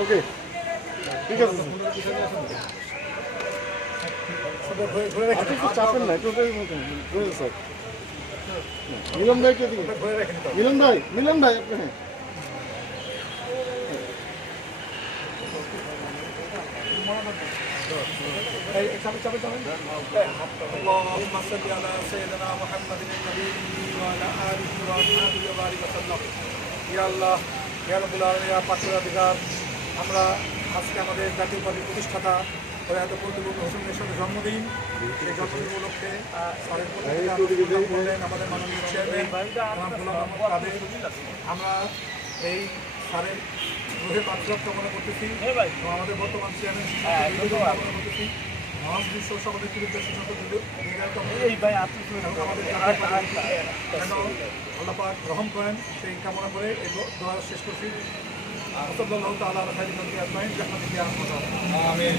ওকে ঠিক আছে চাপেন না একটু স্যার মিলন ভাই কে দিকে মিলন ভাই আপনি হ্যাঁ اللهم صل على سيدنا محمد النبي وعلى آله وصحبه وبارك وسلم يا الله يا رب العالمين يا পাকের অধিকার আমরা আজকে আমাদের জাতীয় পার্টির প্রতিষ্ঠাতা প্রয়াত কর্তৃপক্ষ হোসেনের সাথে জন্মদিন সেই জন্মদিন উপলক্ষে আমাদের মাননীয় চেয়ারম্যান আমরা এই স্যারের রোহে পাঠ্যক্রম কামনা করতেছি এবং আমাদের বর্তমান চেয়ারম্যান কামনা করতেছি মহান বিশ্ব সমাজের বিরুদ্ধে আল্লাহ পাক রহম করেন সেই কামনা করে এই দোয়া শেষ করছি আল্লাহ তাআলা আমিন।